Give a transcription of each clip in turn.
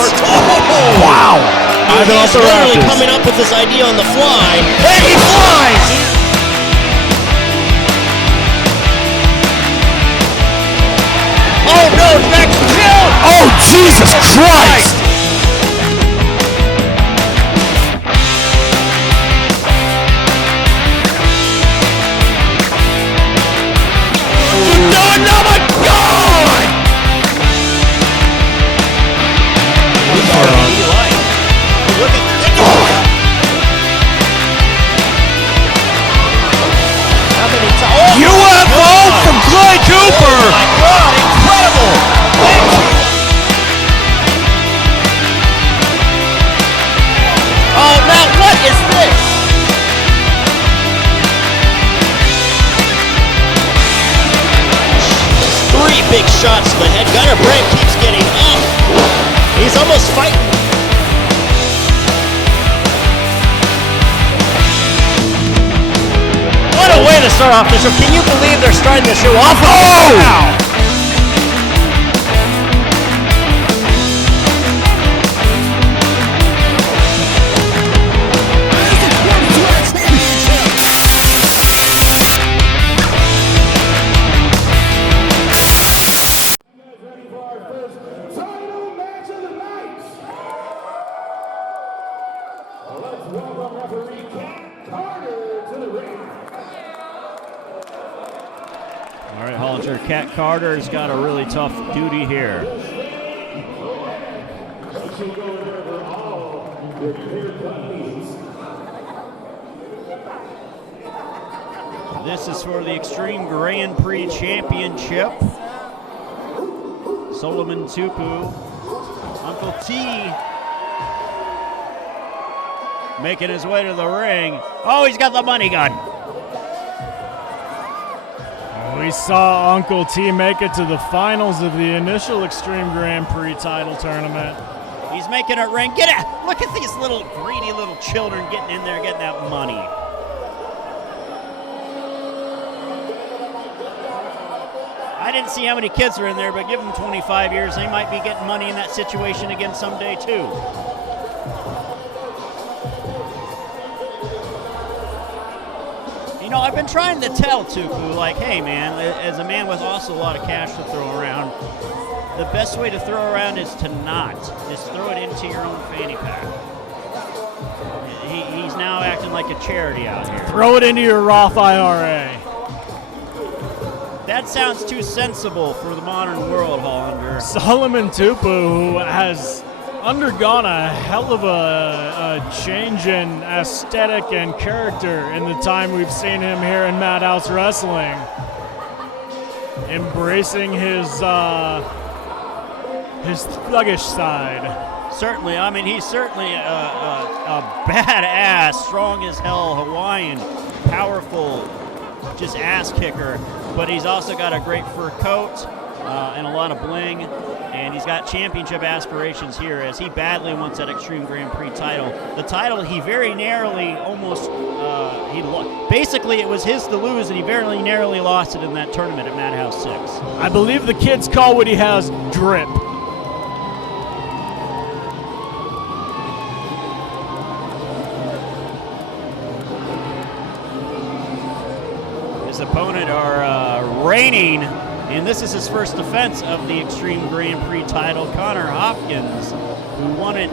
Oh! Wow! He's literally coming up with this idea on the fly. And he flies! Oh no, next kill! Oh, Jesus Christ! No, my God! Look at this. How many times? UFO from Clay Cooper! Oh my God, incredible! Thank you. Oh, now what is this? Three big shots to the head. Gunner Brand keeps getting up. He's almost fighting. What a way to start off the show. Can you believe they're starting the show off? Oh! Now. All right, Hollinger, Cat Carter's got a really tough duty here. This is for the Extreme Grand Prix Championship. Solomon Tupu, Uncle T, making his way to the ring. Oh, he's got the money gun. We saw Uncle T make it to the finals of the initial Extreme Grand Prix title tournament. He's making a ring. Get it! Look at these little greedy little children getting in there, getting that money. I didn't see how many kids are in there, but give them 25 years, they might be getting money in that situation again someday too. You know, I've been trying to tell Tupu, like, hey man, as a man with also a lot of cash to throw around, the best way to throw around is to not. Just throw it into your own fanny pack. He's now acting like a charity out here. Throw it into your Roth IRA. That sounds too sensible for the modern world, Hollander. Solomon Tupu, who has undergone a hell of a change in aesthetic and character in the time we've seen him here in Madhouse Wrestling. Embracing his thuggish side. Certainly, I mean, he's certainly a badass, strong as hell, Hawaiian, powerful, just ass kicker. But he's also got a great fur coat and a lot of bling. And he's got championship aspirations here as he badly wants that Extreme Grand Prix title. The title he very narrowly basically it was his to lose, and he very narrowly lost it in that tournament at Madhouse 6. I believe the kids call what he has drip. His opponent are reigning, and this is his first defense of the Extreme Grand Prix title, Connor Hopkins, who won it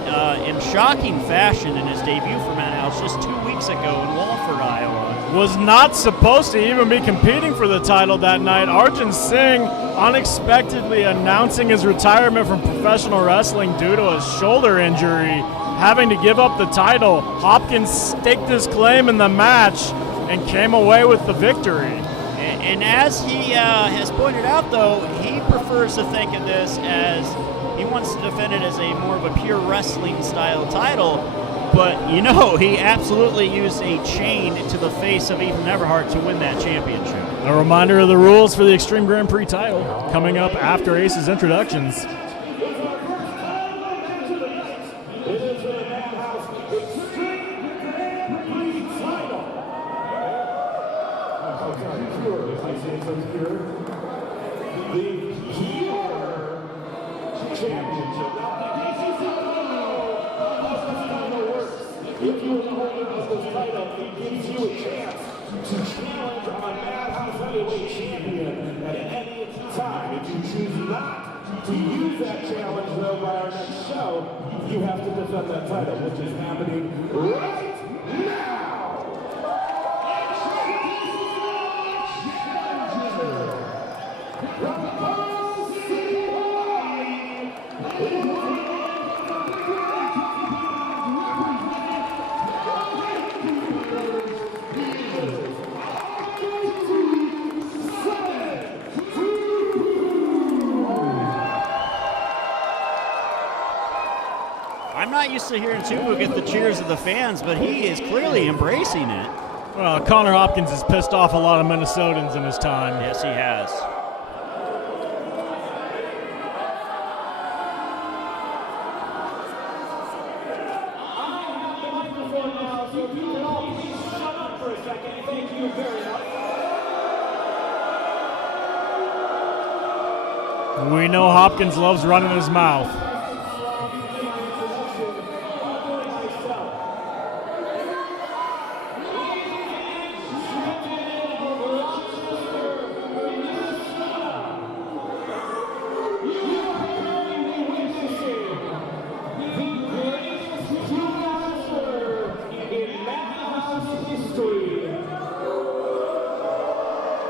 in shocking fashion in his debut for Madhouse just 2 weeks ago in Walford, Iowa. Was not supposed to even be competing for the title that night. Arjun Singh unexpectedly announcing his retirement from professional wrestling due to a shoulder injury, having to give up the title. Hopkins staked his claim in the match and came away with the victory. And as he has pointed out, though, he prefers to think of this as he wants to defend it as a more of a pure wrestling style title. But, you know, he absolutely used a chain to the face of Ethan Everhart to win that championship. A reminder of the rules for the Extreme Grand Prix title coming up after Ace's introductions. If you are the holder of this title, it gives you a chance to challenge on Madhouse Heavyweight Champion at any time. If you choose not to use that challenge, though, by our next show, you have to defend that title, which is happening right now. I'm not used to hearing Tupu get the cheers of the fans, but he is clearly embracing it. Well, Connor Hopkins has pissed off a lot of Minnesotans in his time. Yes, he has. We know Hopkins loves running his mouth.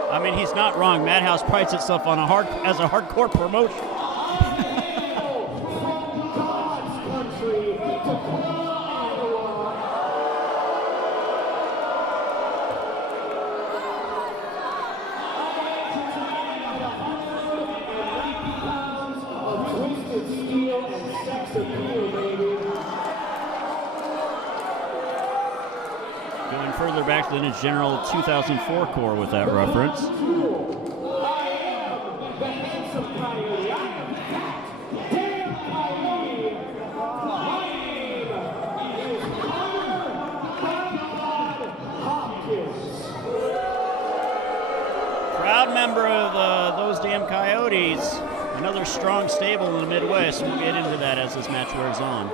I mean, he's not wrong. Madhouse prides itself on as a hardcore promotion. Going further back than his general 2004 core with that reference. Proud member of those damn Coyotes. Another strong stable in the Midwest. We'll get into that as this match wears on.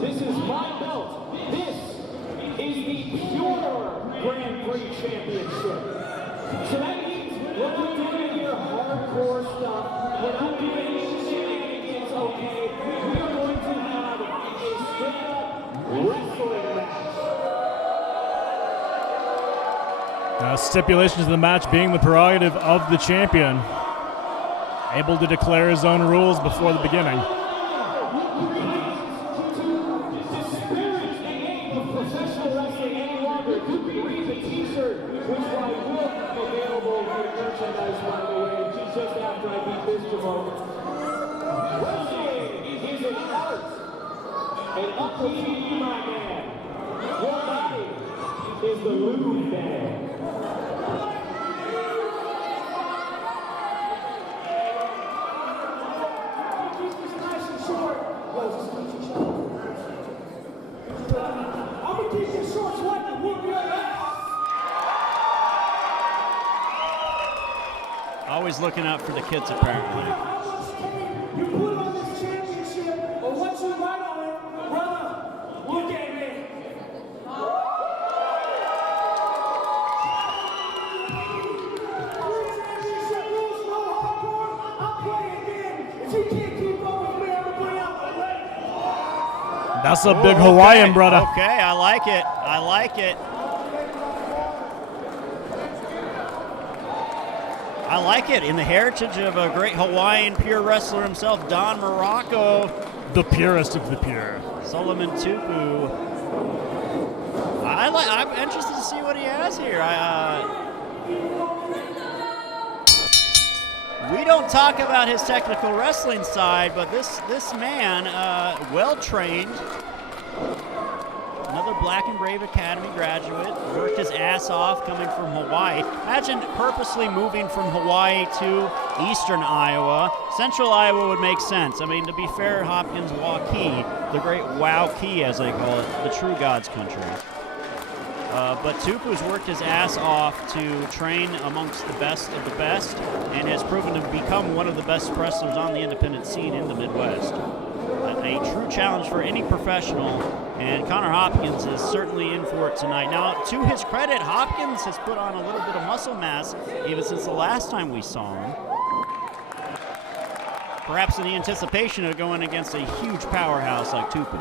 This is my belt. This is the pure Grand Prix Championship. So that means we're not doing here hardcore stuff. We're not doing any shenanigans, okay? We are going to have a straight-up wrestling match. Stipulations of the match being the prerogative of the champion. Able to declare his own rules before the beginning. And up to you, my man. Your body is the lube bag. Keep this nice and short. I'm gonna keep this short so I can whoop your ass. Always looking out for the kids, apparently. You put on this championship, or what you write on it, brother, look at me. Championship rules, no hardcore, I'll play again. If you can't keep up with me, I'm gonna bring out the leg. That's a big Hawaiian, brother. Okay, I like it. I like it. I like it. In the heritage of a great Hawaiian pure wrestler himself, Don Morocco. The purest of the pure. Solomon Tupu. I'm interested to see what he has here. We don't talk about his technical wrestling side, but this man, well trained. Another Black and Brave Academy graduate, worked his ass off coming from Hawaii. Imagine purposely moving from Hawaii to eastern Iowa. Central Iowa would make sense. I mean, to be fair, Hopkins, Waukee, the great Waukee as they call it, the true God's country. But Tupu's worked his ass off to train amongst the best of the best and has proven to become one of the best wrestlers on the independent scene in the Midwest. A true challenge for any professional, and Connor Hopkins is certainly in for it tonight. Now, to his credit, Hopkins has put on a little bit of muscle mass even since the last time we saw him. Perhaps in the anticipation of going against a huge powerhouse like Tupu.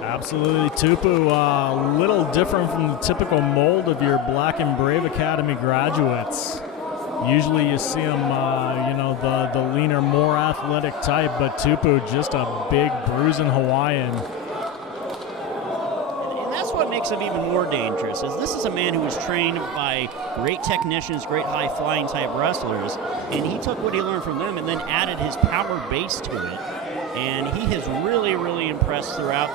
Absolutely, Tupu, a little different from the typical mold of your Black and Brave Academy graduates. Usually you see them, the leaner, more athletic type, but Tupu, just a big, bruising Hawaiian. And that's what makes him even more dangerous, is this is a man who was trained by great technicians, great high-flying type wrestlers, and he took what he learned from them and then added his power base to it. And he has really, really impressed throughout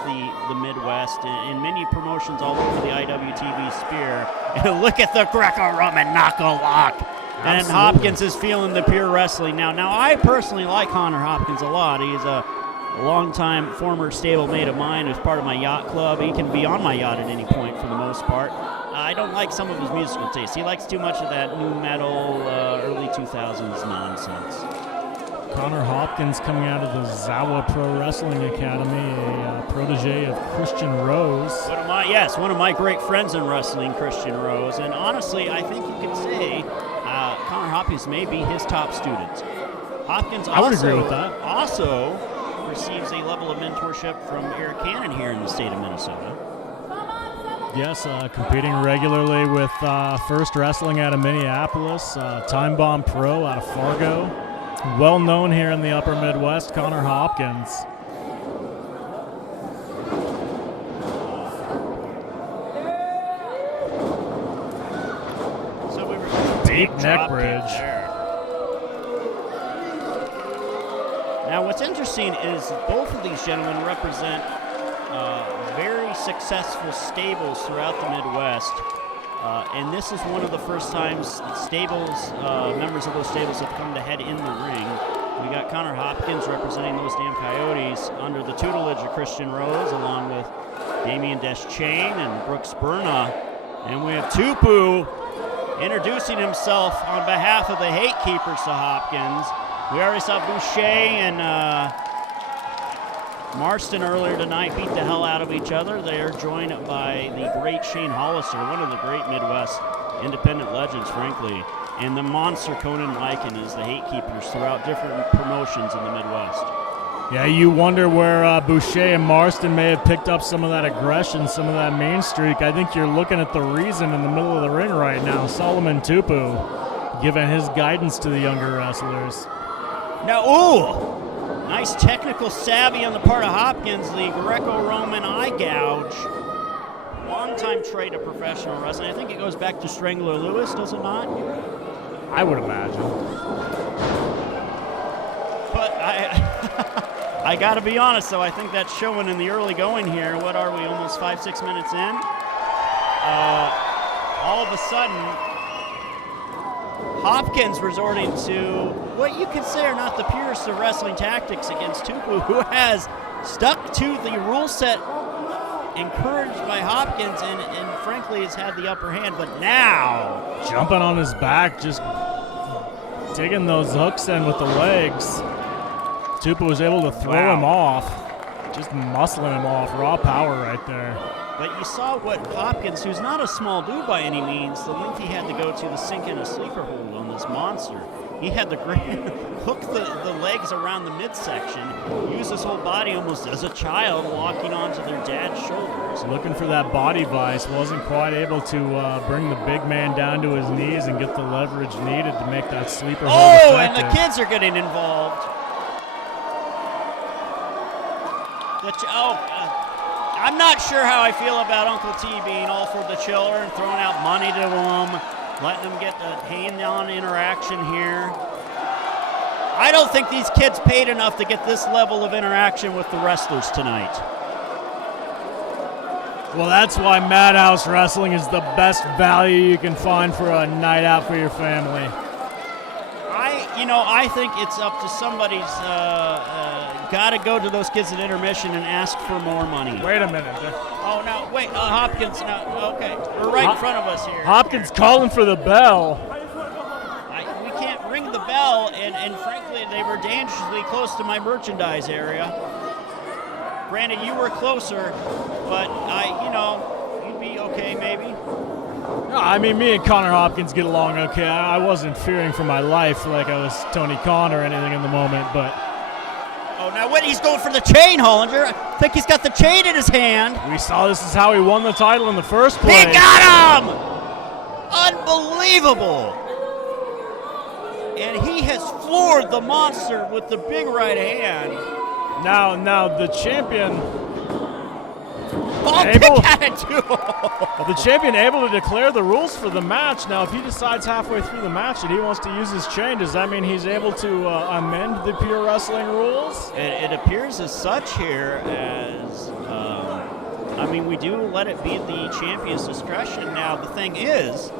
the Midwest in many promotions all over the IWTV sphere. And look at the Greco-Roman knuckle lock. And Absolutely. Hopkins is feeling the pure wrestling now. Now, I personally like Connor Hopkins a lot. He's a longtime former stablemate of mine who's part of my yacht club. He can be on my yacht at any point for the most part. I don't like some of his musical taste. He likes too much of that new metal, early 2000s nonsense. Connor Hopkins coming out of the Zawa Pro Wrestling Academy, a protege of Christian Rose. One of my great friends in wrestling, Christian Rose. And honestly, I think you can say Connor Hopkins may be his top student. Hopkins I would agree with that. Also receives a level of mentorship from Eric Cannon here in the state of Minnesota. Yes, competing regularly with First Wrestling out of Minneapolis, Time Bomb Pro out of Fargo. Well known here in the upper Midwest, Connor Hopkins. So we were Deep neck drop bridge. kick there. Now, what's interesting is both of these gentlemen represent very successful stables throughout the Midwest. And this is one of the first times stables, members of those stables have come to head in the ring. We got Connor Hopkins representing those damn Coyotes under the tutelage of Christian Rose, along with Damian Deschain and Brooks Berna. And we have Tupu introducing himself on behalf of the Hate Keepers to Hopkins. We already saw Boucher and Marston earlier tonight beat the hell out of each other. They are joined by the great Shane Hollister, one of the great Midwest independent legends, frankly. And the monster Conan Lycan is the Hate Keepers throughout different promotions in the Midwest. Yeah, you wonder where Boucher and Marston may have picked up some of that aggression, some of that main streak. I think you're looking at the reason in the middle of the ring right now. Solomon Tupu giving his guidance to the younger wrestlers. Now, nice technical savvy on the part of Hopkins, the Greco-Roman eye gouge. Long-time trait of professional wrestling. I think it goes back to Strangler Lewis, does it not? I would imagine. But I got to be honest, though, I think that's showing in the early going here. What are we, almost 5-6 minutes in? All of a sudden, Hopkins resorting to what you could say are not the purest of wrestling tactics against Tupu, who has stuck to the rule set encouraged by Hopkins and frankly has had the upper hand. But now, jumping on his back, just digging those hooks in with the legs. Tupu was able to throw him off, just muscling him off. Raw power right there. But you saw what Hopkins, who's not a small dude by any means, the length he had to go to sink in a sleeper hold on this monster. He had to hook the legs around the midsection, use his whole body almost as a child walking onto their dad's shoulders. Looking for that body vice, wasn't quite able to bring the big man down to his knees and get the leverage needed to make that sleeper hold Oh, and effective. the kids are getting involved. I'm not sure how I feel about Uncle T being all for the children, throwing out money to them, letting them get the hand-on interaction here. I don't think these kids paid enough to get this level of interaction with the wrestlers tonight. Well, that's why Madhouse Wrestling is the best value you can find for a night out for your family. I I think it's up to somebody's got to go to those kids at intermission and ask for more money. Wait a minute. Oh, no, wait, Hopkins, no, okay. We're right in front of us here. Hopkins calling for the bell. We can't ring the bell, and frankly, they were dangerously close to my merchandise area. Granted, you were closer, but you'd be okay maybe. No, I mean, me and Connor Hopkins get along okay. I wasn't fearing for my life like I was Tony Khan or anything in the moment, but... Oh, now what? He's going for the chain, Hollinger. I think he's got the chain in his hand. We saw this is how he won the title in the first place. He got him! Unbelievable. And he has floored the monster with the big right hand. Now the champion... Oh, pick at it, too. The champion able to declare the rules for the match. Now, if he decides halfway through the match that he wants to use his chain, does that mean he's able to amend the Pure Wrestling rules? It appears as such here as, we do let it be the champion's discretion. Now, the thing is,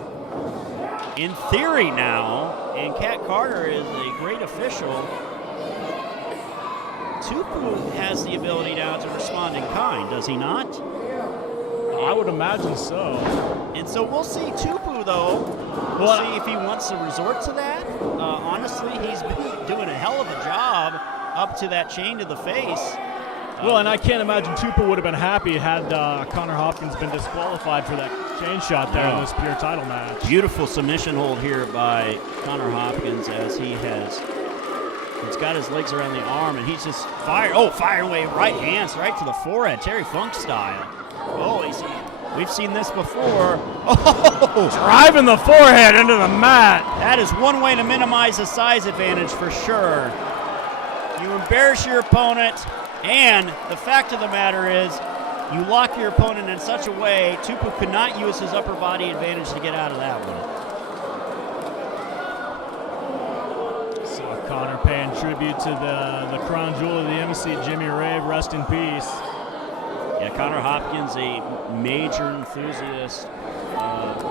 in theory now, and Cat Carter is a great official, Tupu has the ability now to respond in kind, does he not? I would imagine so. And so we'll see Tupu, though. We'll see if he wants to resort to that. Honestly, he's been doing a hell of a job up to that chain to the face. Well, and I can't imagine Tupu would have been happy had Connor Hopkins been disqualified for that chain shot there in this pure title match. Beautiful submission hold here by Connor Hopkins as he's got his legs around the arm, and he's just firing away right hands right to the forehead, Terry Funk style. Oh, we've seen this before. Oh! Driving the forehead into the mat. That is one way to minimize the size advantage for sure. You embarrass your opponent, and the fact of the matter is, you lock your opponent in such a way, Tupu could not use his upper body advantage to get out of that one. Connor paying tribute to the crown jewel of the embassy, Jimmy Rave, rest in peace. Yeah, Connor Hopkins, a major enthusiast of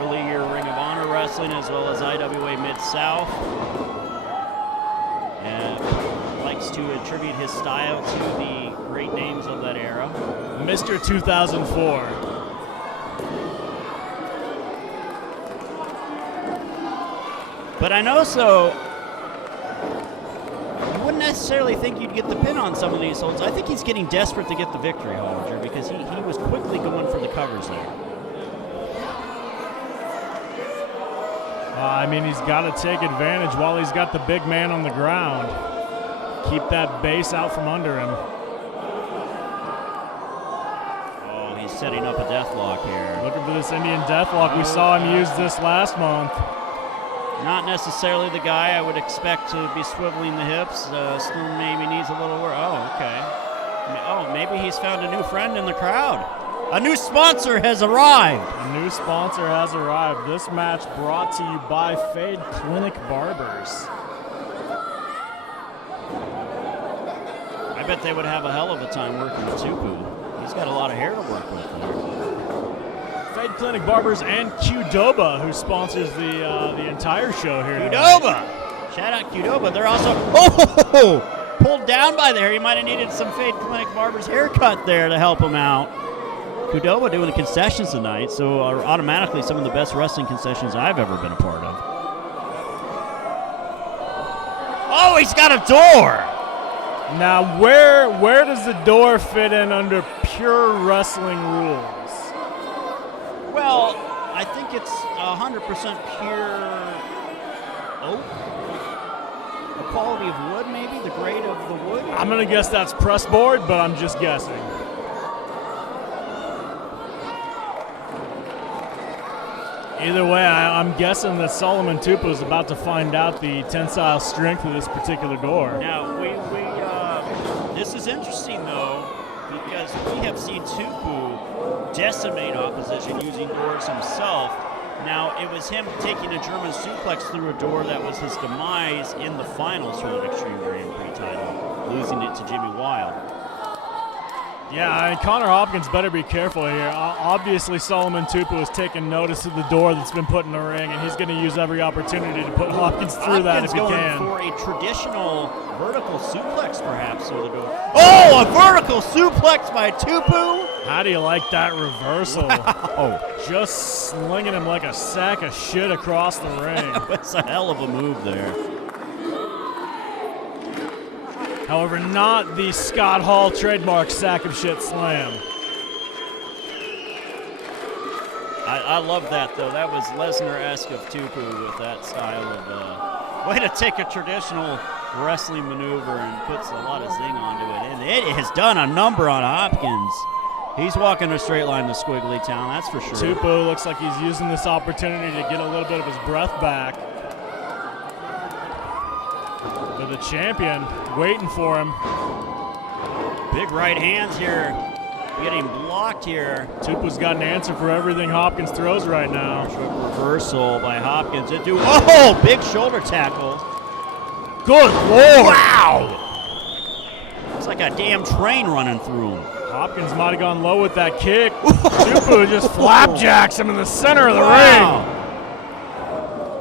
early year Ring of Honor wrestling as well as IWA Mid-South. And likes to attribute his style to the great names of that era. Mr. 2004. But I know so. You wouldn't necessarily think you'd get the pin on some of these holds. I think he's getting desperate to get the victory, Hollinger, because he was quickly going for the covers there. He's got to take advantage while he's got the big man on the ground. Keep that base out from under him. Oh, he's setting up a deathlock here. Looking for this Indian deathlock. We saw him use this last month. Not necessarily the guy I would expect to be swiveling the hips. Still maybe needs a little work. Oh, okay. Oh, maybe he's found a new friend in the crowd. A new sponsor has arrived. A new sponsor has arrived. This match brought to you by Fade Clinic Barbers. I bet they would have a hell of a time working with Tupu. He's got a lot of hair to work with there. Fade Clinic Barbers and Qdoba, who sponsors the entire show here. Qdoba! Shout out Qdoba. They're also pulled down by there. He might have needed some Fade Clinic Barbers haircut there to help him out. Qdoba doing the concessions tonight, so are automatically some of the best wrestling concessions I've ever been a part of. Oh, he's got a door! Now, where does the door fit in under pure wrestling rules? Well, I think it's 100% pure oak. The quality of wood, maybe? The grade of the wood? I'm going to guess that's press board, but I'm just guessing. Either way, I'm guessing that Solomon Tupu is about to find out the tensile strength of this particular door. Now, this is interesting, though, because we have seen Tupu decimate opposition using doors himself. Now, it was him taking a German suplex through a door that was his demise in the finals for the Extreme Grand Prix title, losing it to Jimmy Wild. Yeah, I mean, Connor Hopkins better be careful here. Obviously, Solomon Tupu has taken notice of the door that's been put in the ring, and he's going to use every opportunity to put Hopkins through that if he going can. for a traditional vertical suplex, perhaps, through the door. Oh, a vertical suplex by Tupu. How do you like that reversal? Wow. Just slinging him like a sack of shit across the ring. That's a hell of a move there. However, not the Scott Hall trademark sack of shit slam. I love that, though. That was Lesnar-esque of Tupu with that style of way to take a traditional wrestling maneuver and puts a lot of zing onto it. And it has done a number on Hopkins. He's walking a straight line to Squiggly Town, that's for sure. Tupu looks like he's using this opportunity to get a little bit of his breath back. But the champion waiting for him. Big right hands here. Getting blocked here. Tupu's got an answer for everything Hopkins throws right now. Reversal by Hopkins into, oh, big shoulder tackle. Good Lord! Wow! It's like a damn train running through him. Hopkins might have gone low with that kick. Tupu just flapjacks him in the center of the ring.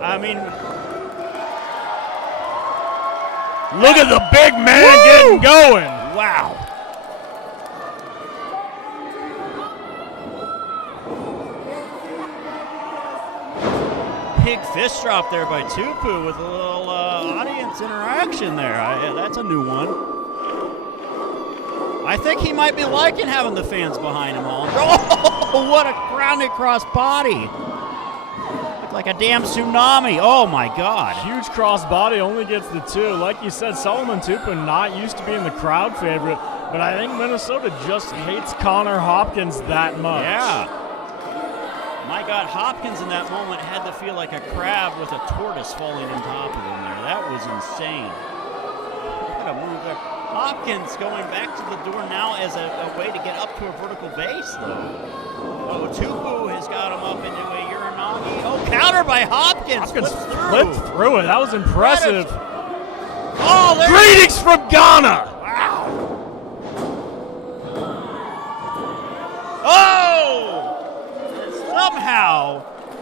I mean, look at the big man getting going. wow. Big fist drop there by Tupu with a little audience interaction there. That's a new one. I think he might be liking having the fans behind him all. Oh, what a grounded cross body. Looked like a damn tsunami. Oh, my God. Huge cross body, only gets the two. Like you said, Solomon Tupu not used to being the crowd favorite, but I think Minnesota just hates Connor Hopkins that much. Yeah. My God, Hopkins in that moment had to feel like a crab with a tortoise falling on top of him there. That was insane. What a move there. Hopkins going back to the door now as a way to get up to a vertical base, though. Oh, Tupu has got him up into a Uranagi. Oh, counter by Hopkins. Hopkins Flipped flipped through it. That was impressive. Oh, there Greetings from Ghana. Wow. Oh! And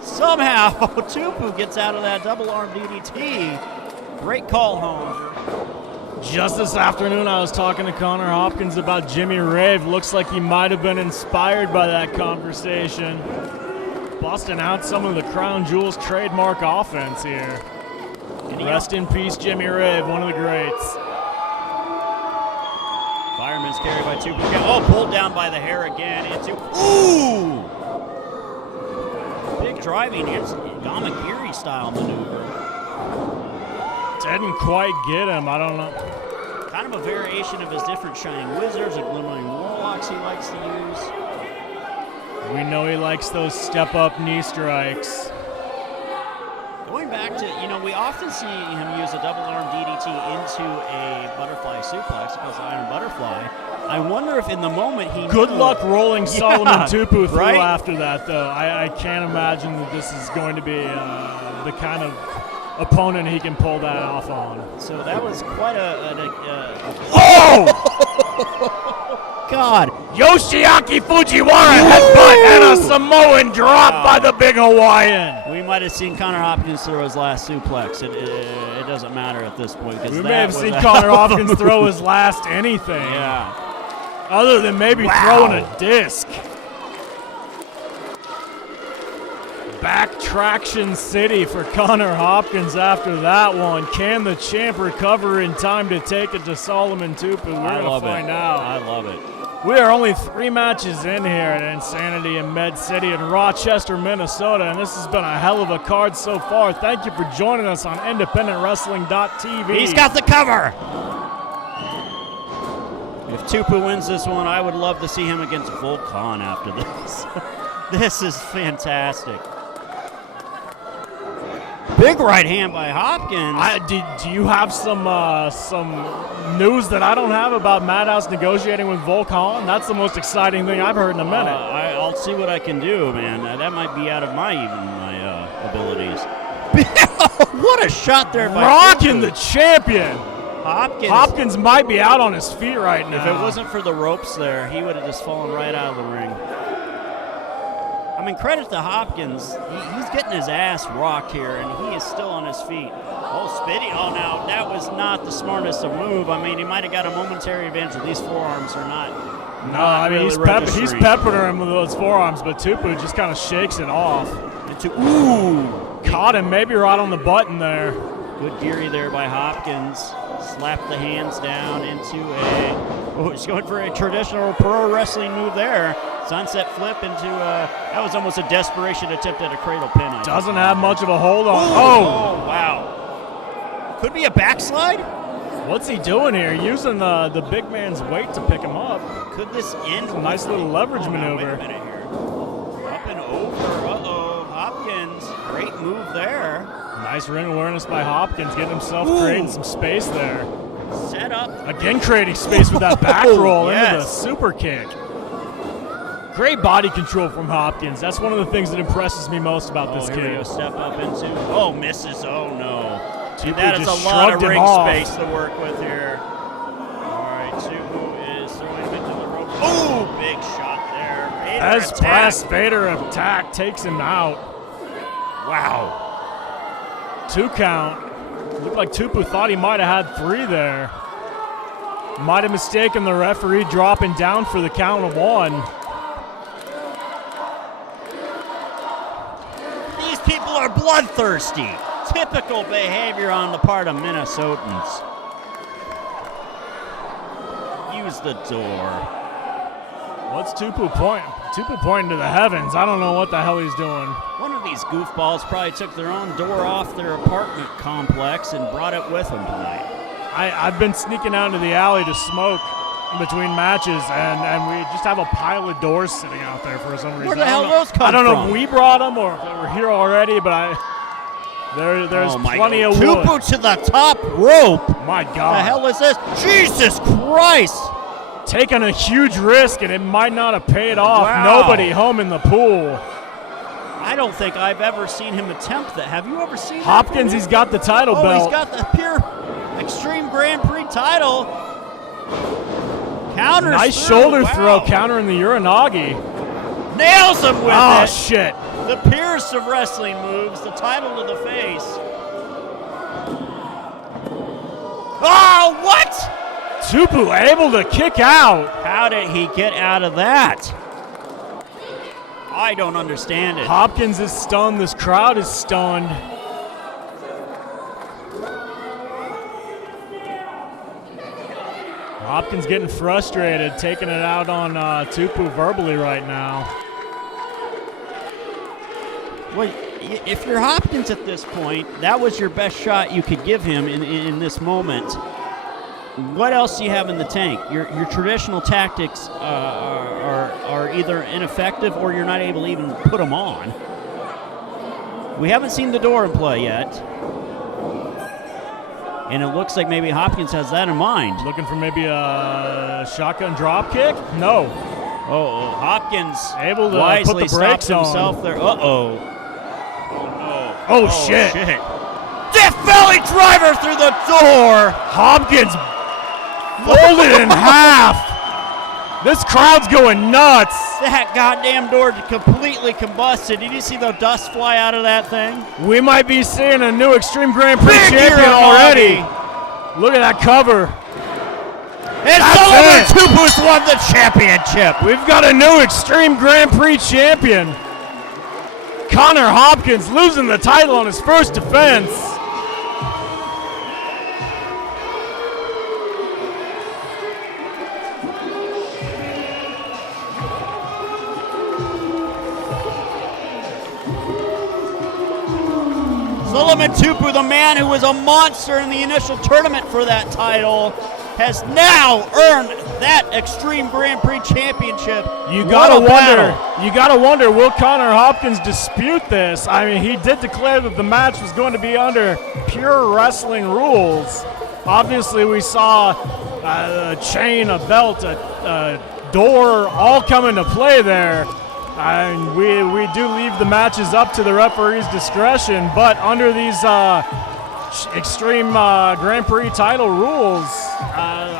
somehow, Tupu gets out of that double arm DDT. Great call, Holmes. Just this afternoon, I was talking to Connor Hopkins about Jimmy Rave. Looks like he might have been inspired by that conversation. Busting out some of the Crown Jewels trademark offense here. Rest in peace, Jimmy Rave, one of the greats. Fireman's carry by Tupu. Oh, pulled down by the hair again into, ooh! Big driving, Gamagiri style maneuver. Didn't quite get him, I don't know. Kind of a variation of his different Shining Wizards or Glimmering Warlocks he likes to use. We know he likes those step-up knee strikes. Going back to, we often see him use a double arm DDT into a butterfly suplex. It calls Iron Butterfly. I wonder if in the moment he Good luck rolling Solomon Tupu through right? after that, though. I can't imagine that this is going to be the kind of opponent he can pull that off on. So that was quite Oh! God. Yoshiaki Fujiwara headbutt and a Samoan drop by the big Hawaiian. We might have seen Connor Hopkins throw his last suplex. It doesn't matter at this point. We may have seen Connor Hopkins throw his last anything. Yeah. Other than maybe throwing a disc. Backtraction City for Connor Hopkins after that one. Can the champ recover in time to take it to Solomon Tupu? We're going to find out. I love it. We are only 3 matches in here at Insanity in Med City in Rochester, Minnesota, and this has been a hell of a card so far. Thank you for joining us on IndependentWrestling.tv. He's got the cover. If Tupu wins this one, I would love to see him against Volkan after this. This is fantastic. Big right hand by Hopkins. Do you have some news that I don't have about Madhouse negotiating with Volkan? That's the most exciting thing I've heard in a minute. I'll see what I can do, man. That might be out of my abilities. What a shot there by Rocking Tupu. the champion. Hopkins might be out on his feet right now. If it wasn't for the ropes there, he would have just fallen right out of the ring. I mean, credit to Hopkins. He's getting his ass rocked here, and he is still on his feet. Oh, Spitty. Oh, now, that was not the smartest of move. I mean, he might have got a momentary advantage, but these forearms are not. No, I mean, really he's peppering him with those forearms, but Tupu just kind of shakes it off. Ooh! Caught him maybe right on the button there. Good geary there by Hopkins. Slapped the hands down into he's going for a traditional pro wrestling move there. Sunset flip into that was almost a desperation attempt at a cradle pin. Doesn't have much of a hold on. Oh, wow. Could be a backslide? What's he doing here? Using the big man's weight to pick him up. Could this end? A nice little leverage maneuver. Wait a minute here. Up and over. Hopkins. Great move there. Nice ring awareness by Hopkins, getting himself creating some space there. Set up. Again creating space with that back roll yes. into the super kick. Great body control from Hopkins. That's one of the things that impresses me most about this Here we kid. go. Step up into. Oh, misses. Oh, no. Tupu That is just a lot of shrugged him ring off. space to work with here. All right, Tupu is throwing him into the ropes. Ooh, big shot there. Vader As attack. press, Vader attack takes him out. Wow. 2 count. Looked like Tupu thought he might have had 3 there. Might have mistaken the referee dropping down for the count of 1. These people are bloodthirsty. Typical behavior on the part of Minnesotans. Use the door. What's Tupu pointing? Tupu pointing to the heavens. I don't know what the hell he's doing. One of these goofballs probably took their own door off their apartment complex and brought it with them tonight. I've been sneaking out into the alley to smoke in between matches, and we just have a pile of doors sitting out there for some reason. Where the hell do those come I don't know from? if we brought them or if they were here already, but there's plenty of wood. Tupu to the top rope. My God. The hell is this? Jesus Christ! Taking a huge risk, and it might not have paid off. Wow. Nobody home in the pool. I don't think I've ever seen him attempt that. Have you ever seen Hopkins, that? he's got the title belt. He's got the pure Extreme Grand Prix title. Counters Nice through. shoulder Wow. throw, countering the Uranagi. Nails him with Oh, it. shit. The Pierce of wrestling moves, the title to the face. Oh, what? Tupu able to kick out. How did he get out of that? I don't understand it. Hopkins is stunned. This crowd is stunned. Hopkins getting frustrated, taking it out on Tupu verbally right now. Well, if you're Hopkins at this point, that was your best shot you could give him in this moment. What else do you have in the tank? Your traditional tactics are either ineffective or you're not able to even put them on. We haven't seen the door in play yet. And it looks like maybe Hopkins has that in mind. Looking for maybe a shotgun drop kick? No. Oh, Hopkins Able to wisely put the brakes stops himself on. there. Uh-oh. Oh, shit. Death Valley driver through the door. Hopkins folded in half. This crowd's going nuts. That goddamn door completely combusted. Did you see the dust fly out of that thing? We might be seeing a new Extreme Grand Prix Big champion Uranagi. already. Look at that cover. And Sullivan Tupu's won the championship. We've got a new Extreme Grand Prix champion. Connor Hopkins losing the title on his first defense. Sullivan Tupu, the man who was a monster in the initial tournament for that title, has now earned that Extreme Grand Prix championship. You What gotta a wonder. battle. You gotta wonder. Will Connor Hopkins dispute this? I mean, he did declare that the match was going to be under pure wrestling rules. Obviously, we saw a chain, a belt, a door, all come into play there. And we do leave the matches up to the referee's discretion, but under these Extreme Grand Prix title rules.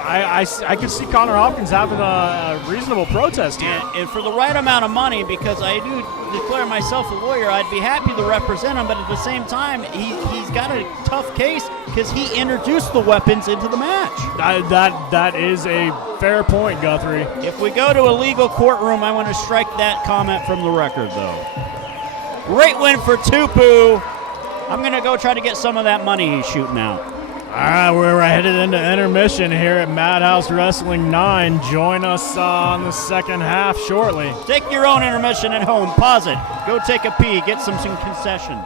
I could see Connor Hopkins having a reasonable protest here. And for the right amount of money, because I do declare myself a lawyer, I'd be happy to represent him, but at the same time, he's got a tough case because he introduced the weapons into the match. That is a fair point, Guthrie. If we go to a legal courtroom, I want to strike that comment from the record, though. Great win for Tupu. I'm going to go try to get some of that money he's shooting out. All right, we're headed into intermission here at Madhouse Wrestling 9. Join us on the second half shortly. Take your own intermission at home. Pause it. Go take a pee. Get some concessions.